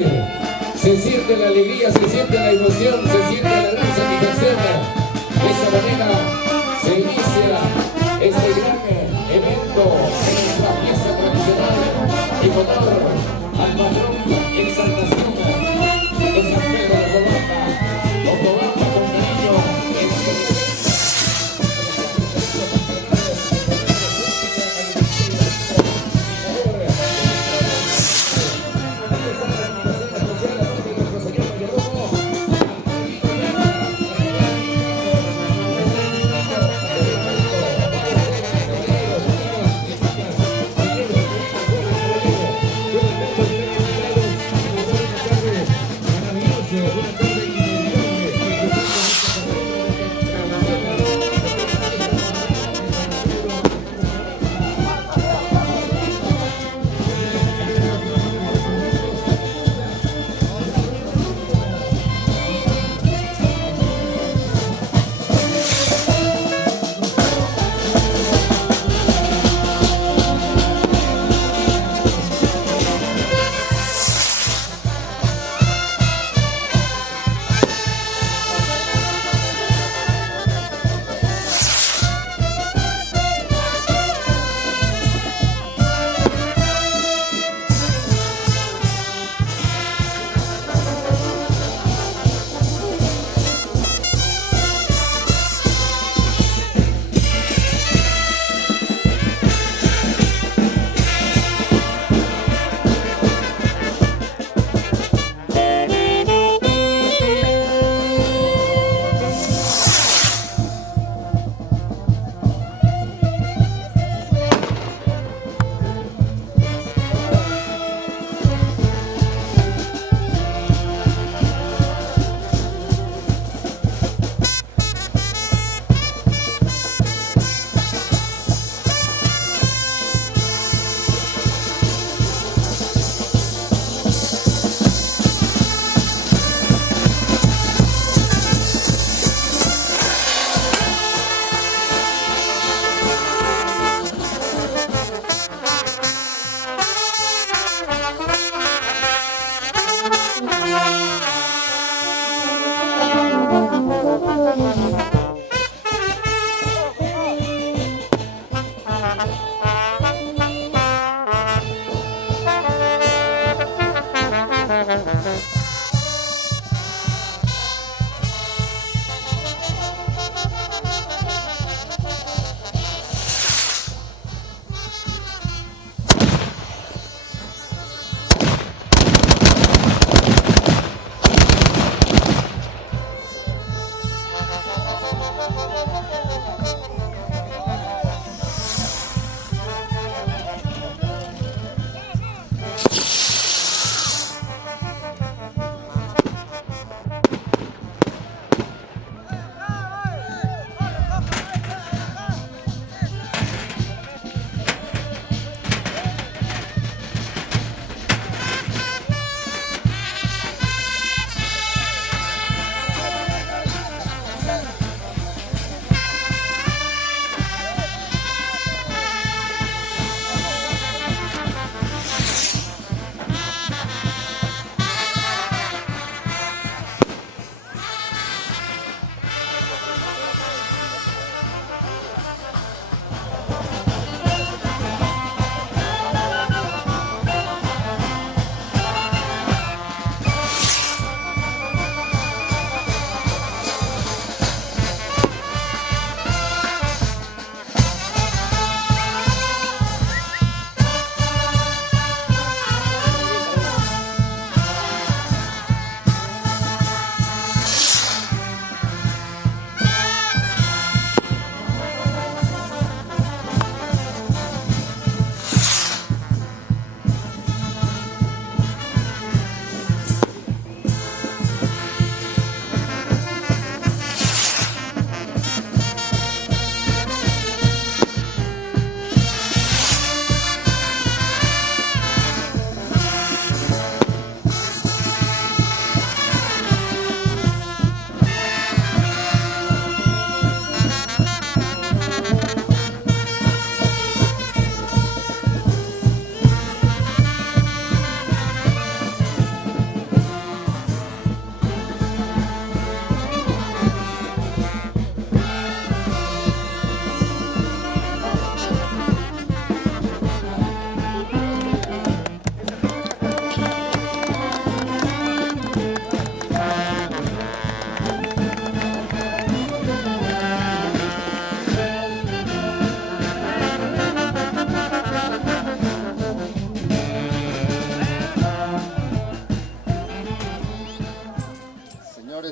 sentir. Se siente la alegría, se siente la emoción, se siente la gran satisfacción. De esta manera se inicia este gran evento en nuestra fiesta tradicional en honor al patrón exaltación de San Pedro de Cobamba. Cobamba con cariño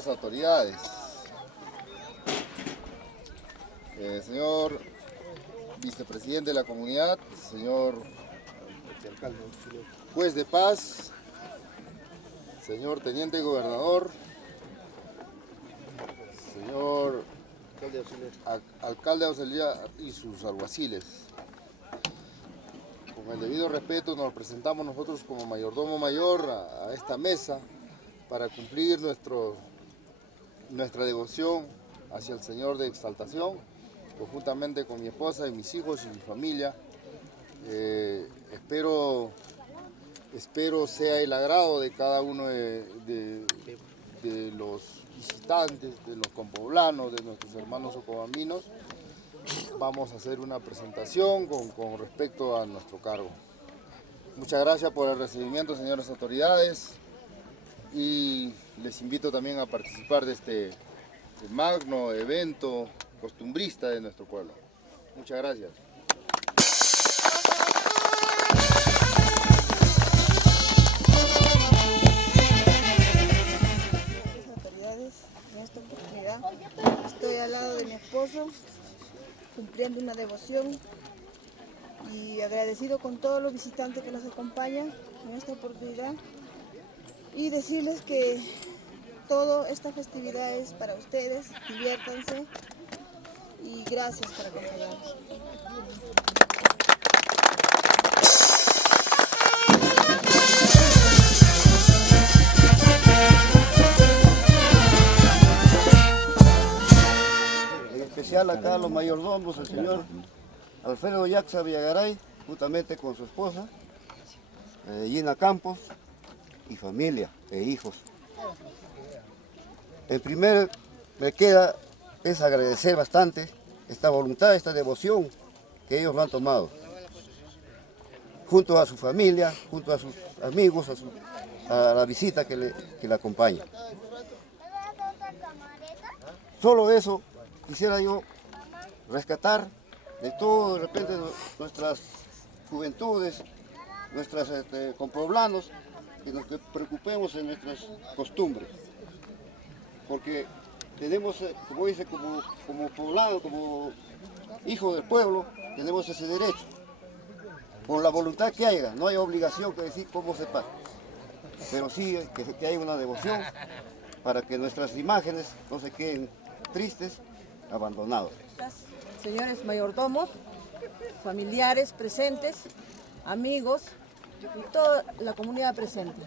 autoridades, señor vicepresidente de la comunidad, señor juez de paz, señor teniente gobernador, señor alcalde auxiliar y sus alguaciles. Con el debido respeto nos presentamos nosotros como mayordomo mayor a esta mesa para cumplir nuestra devoción hacia el Señor de Exaltación, conjuntamente con mi esposa y mis hijos y mi familia. Espero sea el agrado de cada uno de los visitantes, de los compoblanos, de nuestros hermanos ocobambinos. Vamos a hacer una presentación con respecto a nuestro cargo. Muchas gracias por el recibimiento, señoras autoridades, y les invito también a participar de este magno evento costumbrista de nuestro pueblo. Muchas gracias. Autoridades, en esta oportunidad estoy al lado de mi esposo, cumpliendo una devoción y agradecido con todos los visitantes que nos acompañan en esta oportunidad, y decirles que toda esta festividad es para ustedes. Diviértanse y gracias por acompañarnos. En especial acá los mayordomos, el señor Alfredo Yaxa Villagaray, juntamente con su esposa, Gina Campos, y familia e hijos. En primer me queda es agradecer bastante esta voluntad, esta devoción que ellos lo han tomado, junto a su familia, junto a sus amigos, a la visita que le acompaña. Solo eso quisiera yo rescatar de todo, de repente, nuestras juventudes, nuestras compoblanos, que nos preocupemos en nuestras costumbres, porque tenemos, como dice, como poblado, como hijo del pueblo, tenemos ese derecho, con la voluntad que haya. No hay obligación que decir cómo se pasa, pero sí que haya una devoción para que nuestras imágenes no se queden tristes, abandonados. Señores mayordomos, familiares presentes, amigos y toda la comunidad presente.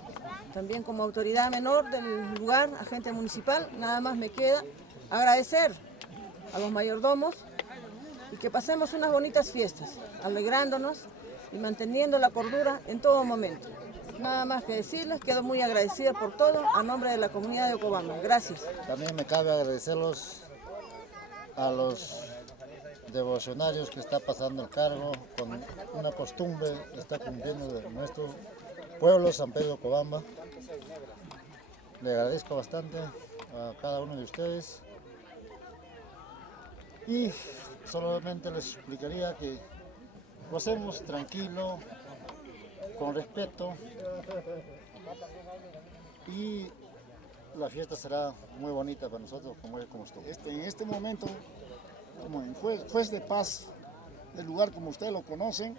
También como autoridad menor del lugar, agente municipal, nada más me queda agradecer a los mayordomos y que pasemos unas bonitas fiestas, alegrándonos y manteniendo la cordura en todo momento. Nada más que decirles, quedo muy agradecida por todo a nombre de la comunidad de Ocobamba. Gracias. También me cabe agradecerlos a los devocionarios que está pasando el cargo con una costumbre que está cumpliendo de nuestro pueblo, San Pedro de Ocobamba. Le agradezco bastante a cada uno de ustedes y solamente les explicaría que lo hacemos tranquilo, con respeto, y la fiesta será muy bonita para nosotros como estuvo. En este momento, como en juez de paz del lugar como ustedes lo conocen,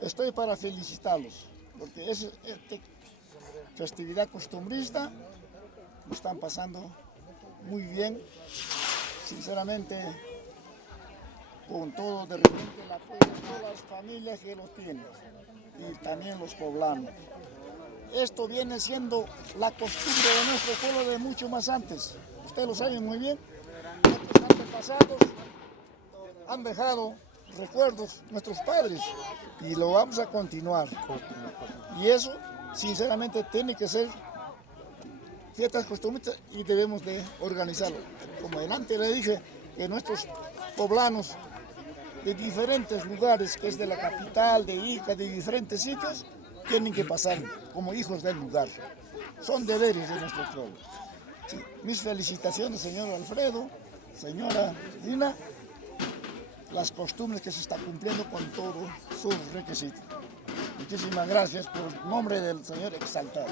estoy para felicitarlos, porque esta festividad costumbrista lo están pasando muy bien, sinceramente, con todo de repente el apoyo de todas las familias que los tienen y también los poblanos. Esto viene siendo la costumbre de nuestro pueblo de mucho más antes. Ustedes lo saben muy bien. Nuestros antepasados han dejado recuerdos, nuestros padres, y lo vamos a continuar. Y eso, sinceramente, tiene que ser fiestas costumbristas y debemos de organizarlo. Como adelante le dije, que nuestros poblanos de diferentes lugares, que es de la capital, de Ica, de diferentes sitios, tienen que pasar como hijos del lugar. Son deberes de nuestro pueblo. Sí, mis felicitaciones, señor Alfredo, señora Dina, las costumbres que se están cumpliendo con todos sus requisitos. Muchísimas gracias por el nombre del Señor exaltado.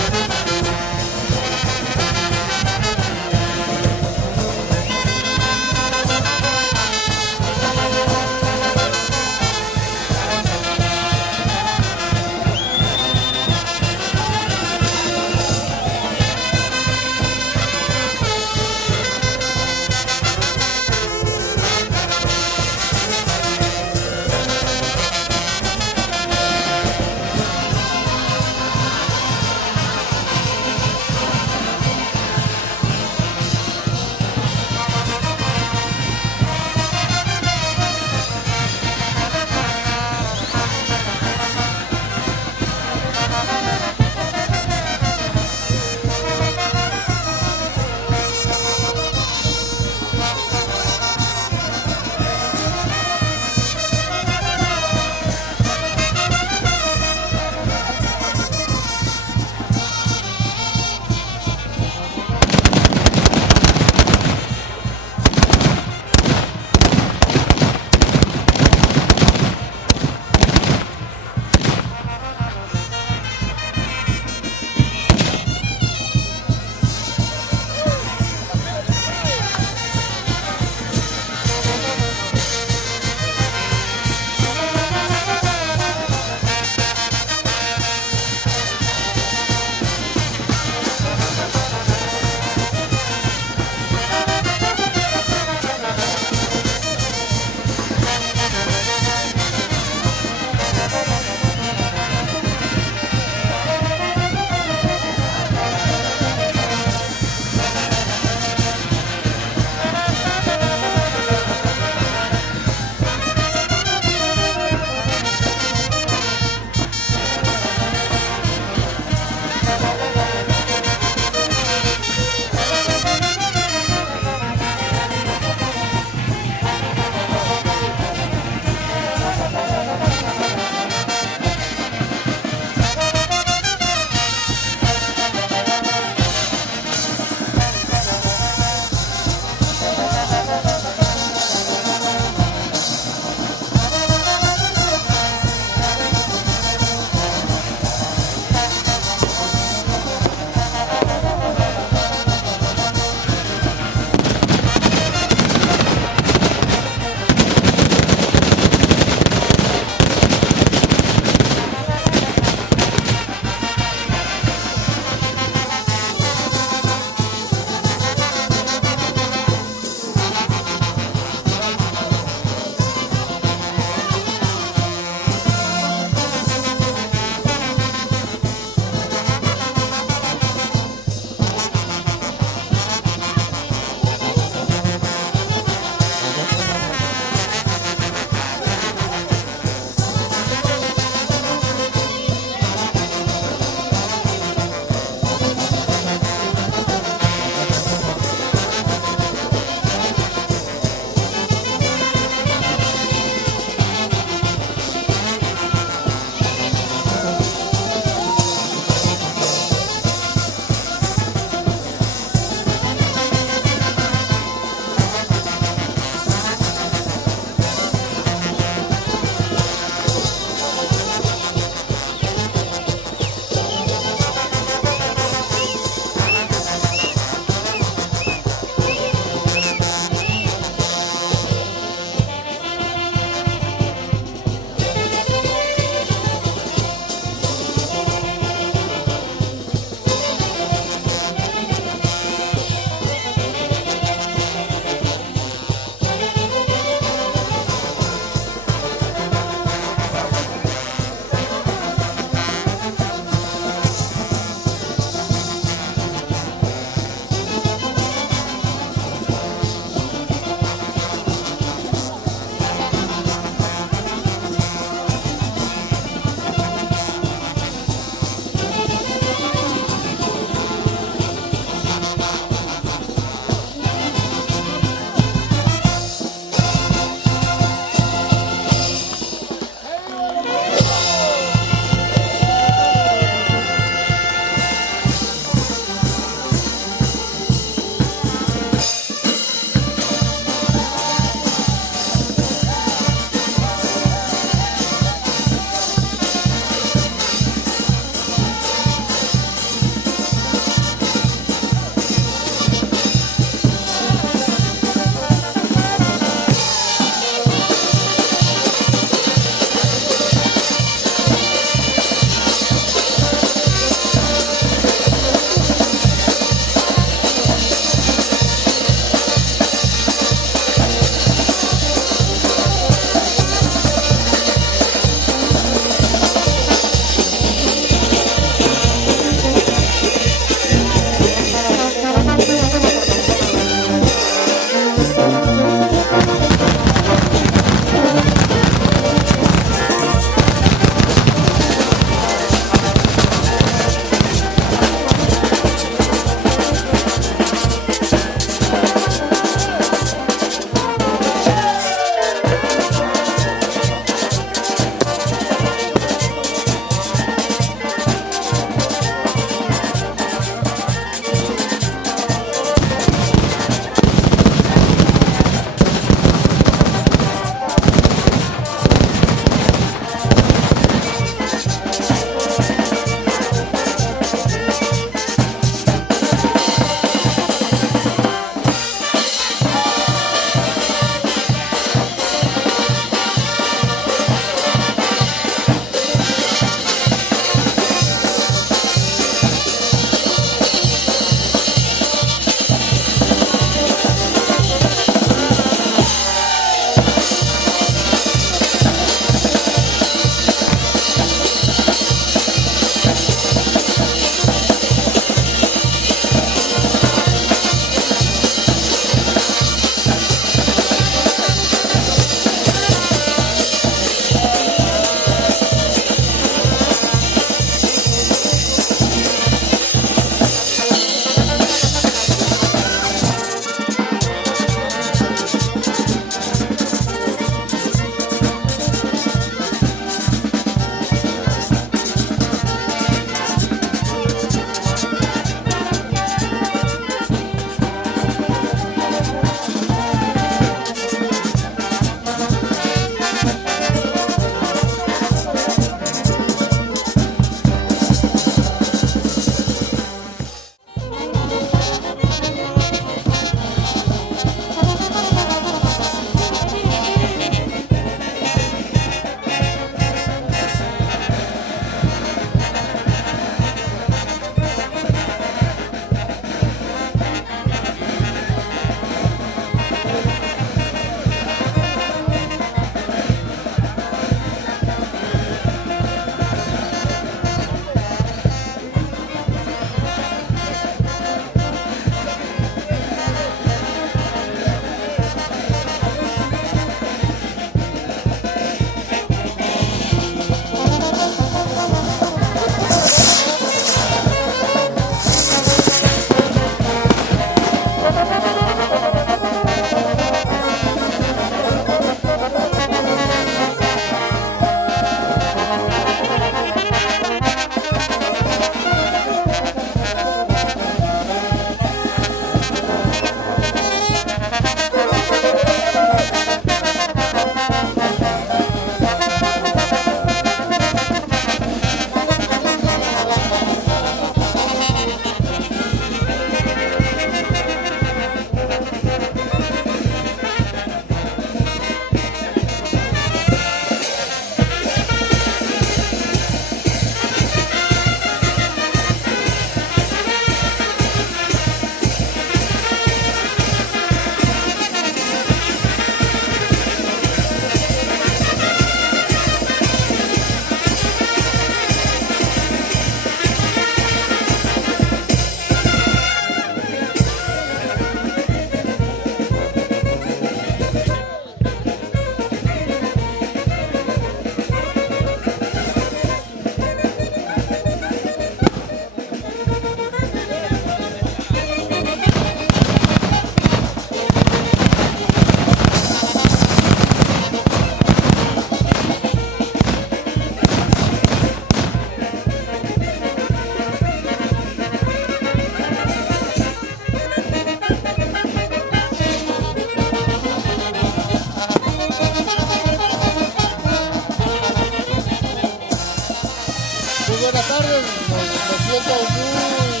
Muy buenas tardes, me siento muy,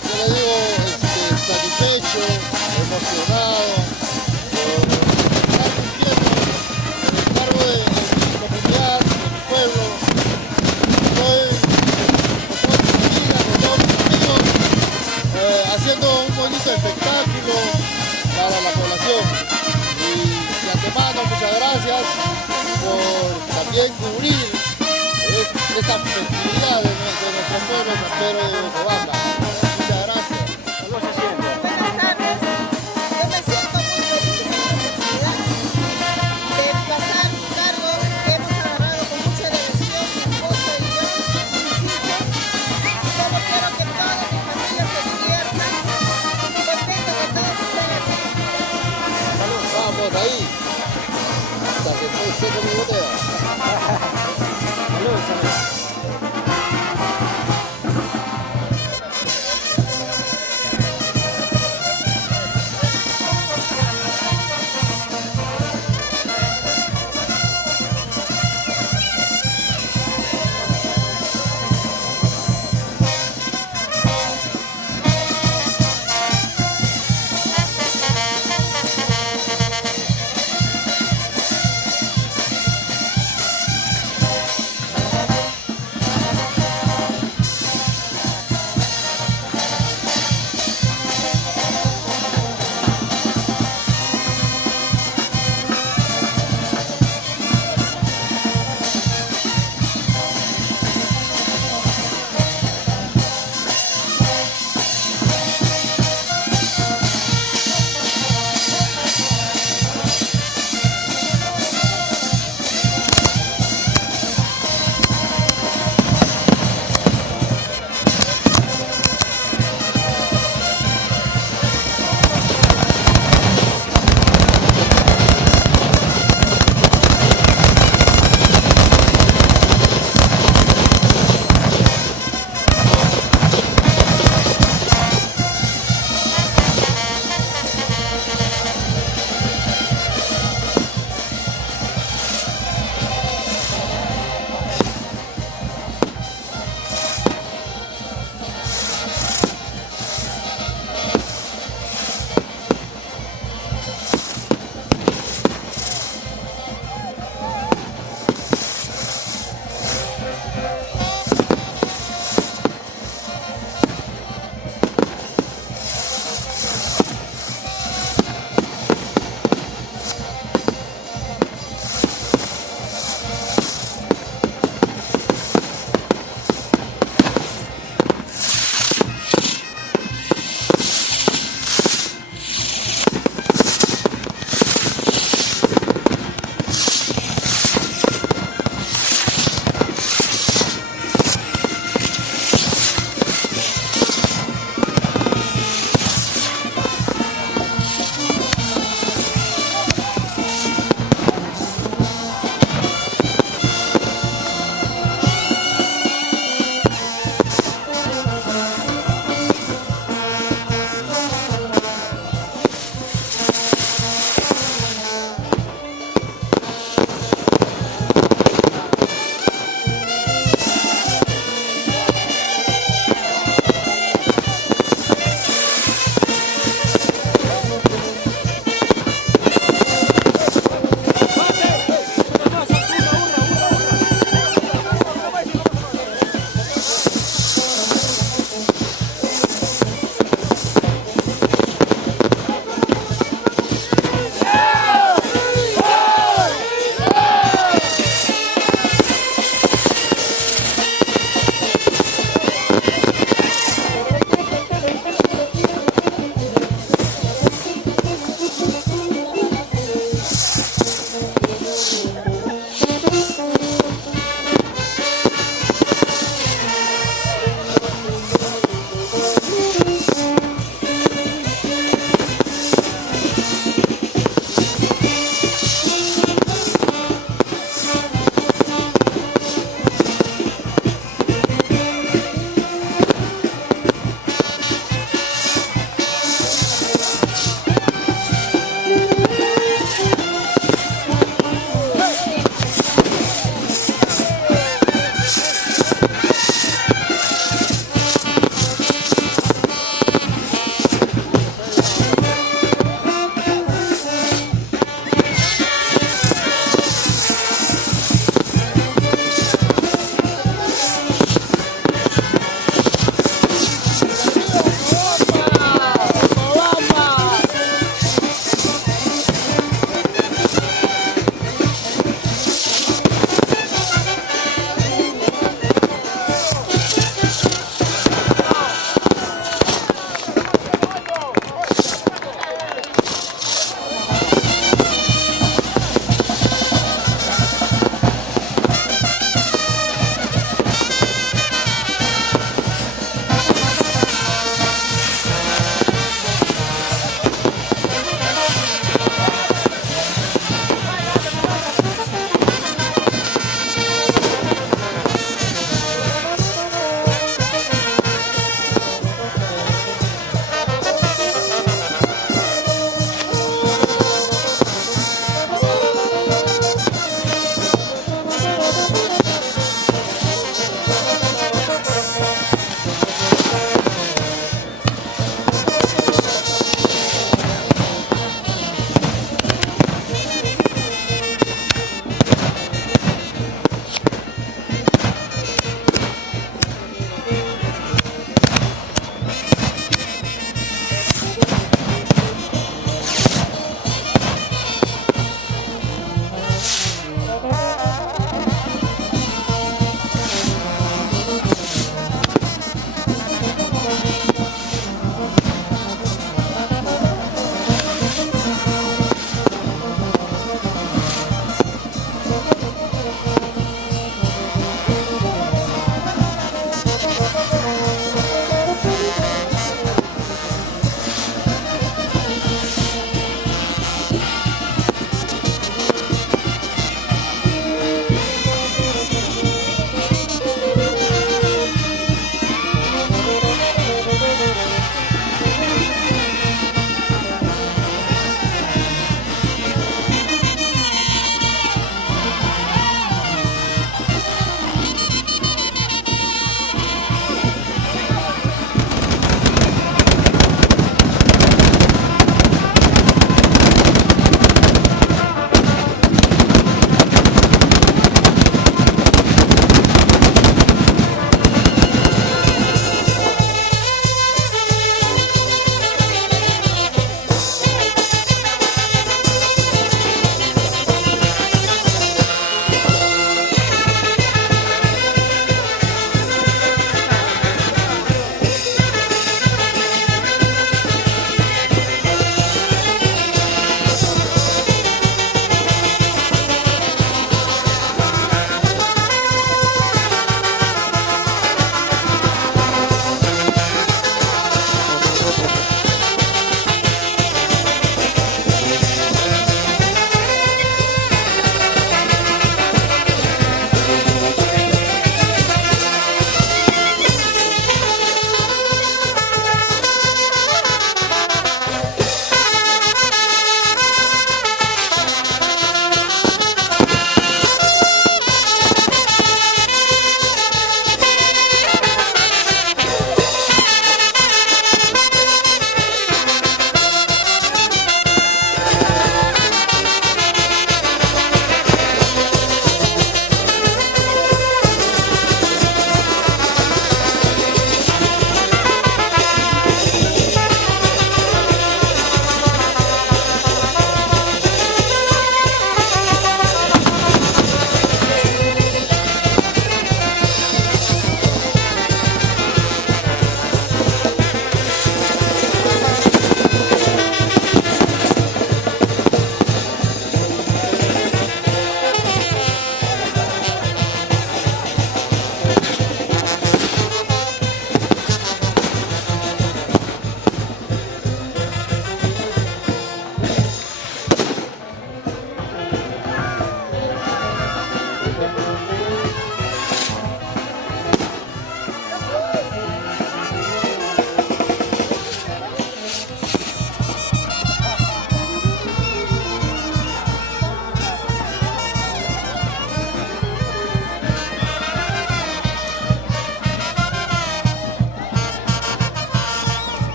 ¿qué le digo? Satisfecho, emocionado por estar cumpliendo el cargo de mi comunidad, de mi pueblo. Estoy con toda mi familia, con todos mis amigos, haciendo un bonito espectáculo para la población. Y de antemano, muchas gracias por también cubrir esta festividad de nuestro pueblo San Pedro de Yocobamba. Muchas gracias. Buenas tardes, yo me siento muy feliz en esta oportunidad de pasar un cargo que hemos agarrado con mucha devoción, mi esposo y yo, mis hijos. Solo quiero que toda mi familia se divierta, contento que todos estén aquí. Vamos ahí. Hasta que estoy seco mi botella.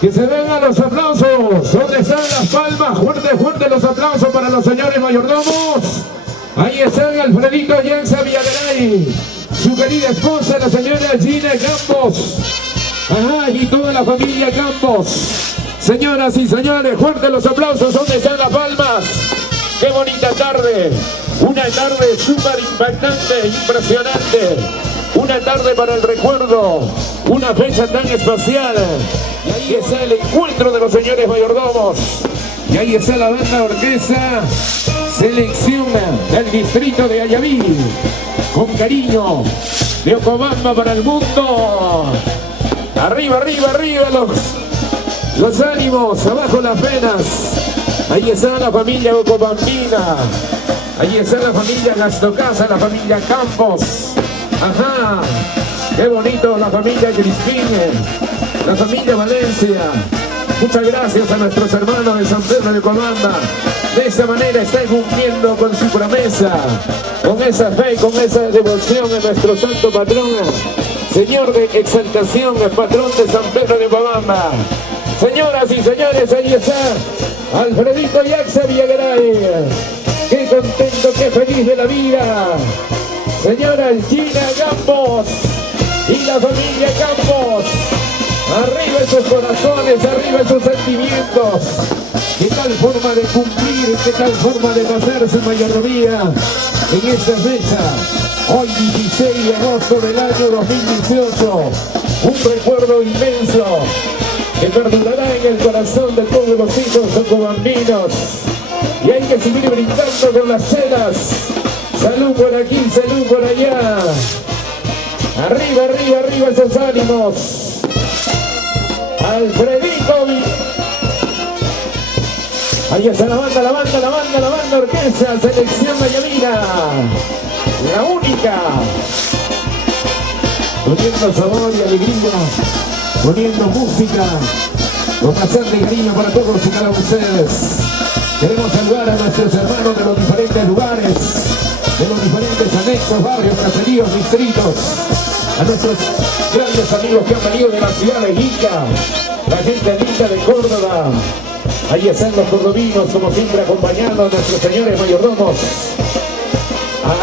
Que se vengan los aplausos. ¿Dónde están las palmas? Fuerte, fuerte los aplausos para los señores mayordomos. Ahí están Alfredito Yanza Villagaray, su querida esposa, la señora Gina Campos. Ajá, y toda la familia Campos. Señoras y señores, fuerte los aplausos. ¿Dónde están las palmas? ¡Qué bonita tarde! Una tarde súper impactante, impresionante. Una tarde para el recuerdo. Una fecha tan especial. Y ahí está el encuentro de los señores mayordomos. Y ahí está la banda orquesta Selección del distrito de Ayaví. Con cariño de Ocobamba para el mundo. Arriba, arriba, arriba los ánimos, abajo las penas. Ahí está la familia Ocobambina. Ahí está la familia Gastocasa, la familia Campos. Ajá, qué bonito la familia Crispine, la familia Valencia. Muchas gracias a nuestros hermanos de San Pedro de Ocobamba. De esta manera están cumpliendo con su promesa, con esa fe, con esa devoción a nuestro santo patrón, Señor de exaltación, el patrón de San Pedro de Ocobamba. Señoras y señores, ahí está Alfredito Yanza Villagaray. Qué contento, qué feliz de la vida. Señora Gina Campos y la familia Campos. Arriba esos corazones, arriba esos sentimientos. Qué tal forma de cumplir, qué tal forma de pasar su mayordomía en esta fecha. Hoy 16 de agosto del año 2018. Un recuerdo inmenso que perdurará en el corazón de todos los hijos ocobambinos. Y hay que seguir brindando con las chelas. Salud por aquí, salud por allá. Arriba, arriba, arriba esos ánimos. Alfredito. Ahí está la banda, la banda, la banda, la banda orquesta, Selección Mayavina. La única. Poniendo sabor y alegría, poniendo música, con bastante cariño para todos y cada uno de ustedes. Queremos saludar a nuestros hermanos de los diferentes lugares, de los diferentes anexos, barrios, caseríos, distritos, a nuestros grandes amigos que han venido de la ciudad de Ica, la gente linda de Córdoba. Ahí están los cordovinos, como siempre, acompañando a nuestros señores mayordomos.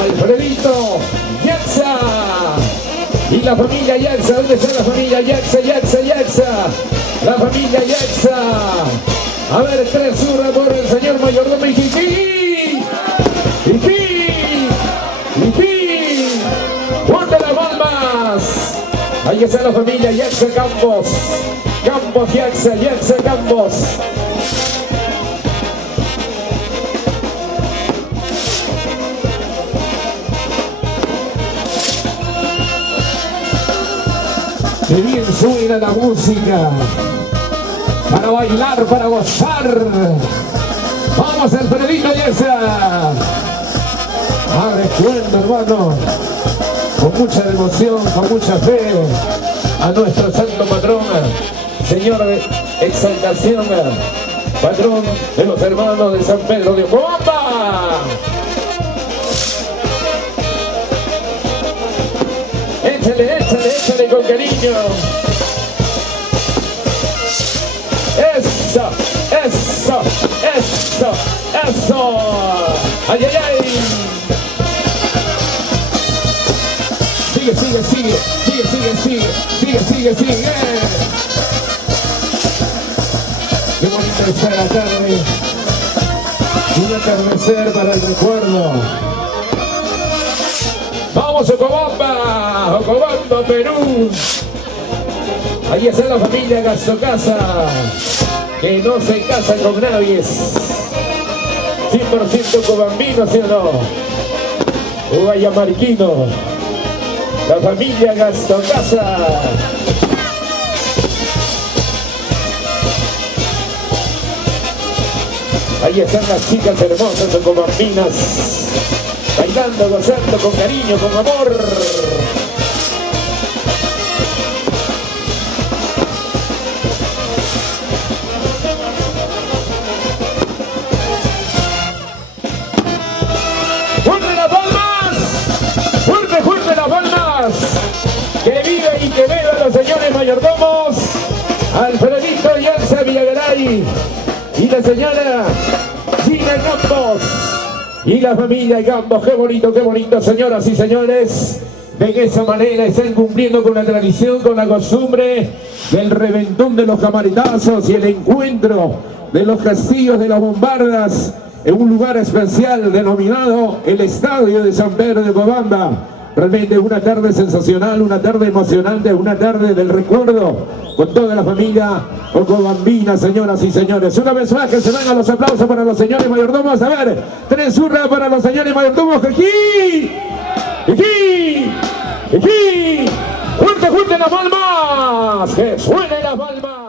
Alfredito Yanza y la familia Yanza. ¿Dónde está la familia Yanza? Yanza, Yanza. La familia Yanza. A ver, tres hurras por el señor mayordomo. Y ¡fuerte las palmas! Ahí está la familia Yanza Campos. Campos Yanza, Yanza Campos. Qué bien suena la música, para bailar, para gozar. Vamos, Alfredito Yanza. Abre cuenta, hermano, con mucha devoción, con mucha fe, a nuestro santo patrón, Señor de exaltación, patrón de los hermanos de San Pedro de Ocobamba. Échale, échale, échale con cariño. Eso, eso, eso, eso. Ay, ay, ay. Sigue, sigue, sigue, sigue, sigue, sigue, sigue, sigue, sigue. Qué bonita está la tarde. Un atardecer para el recuerdo. ¡Vamos, Ocobamba! ¡Ocobamba, Perú! Ahí está la familia Gastocasa, que no se casa con nadie. 100% ocobambino, ¿sí o no? Guayamarquino. La familia Gastocasa. Ahí están las chicas hermosas ocobambinas, bailando, gozando con cariño, con amor. ¡Fuerte las palmas! ¡Fuerte, fuerte las palmas! Que vive y que beba los señores mayordomos. Alfredito ya Ray y la señora Gina Gambos y la familia Gambos. Qué bonito, señoras y señores. De esa manera están cumpliendo con la tradición, con la costumbre del reventón de los camaritazos y el encuentro de los castillos de las bombardas en un lugar especial denominado el Estadio de San Pedro de Cobamba. Realmente una tarde sensacional, una tarde emocionante, una tarde del recuerdo con toda la familia ocobambina, señoras y señores. Una vez más que se vengan los aplausos para los señores mayordomos. A ver, 3 hurras para los señores mayordomos. ¡Aquí! ¡Aquí! ¡Aquí! ¡Fuerte las palmas! ¡Que suene las palmas!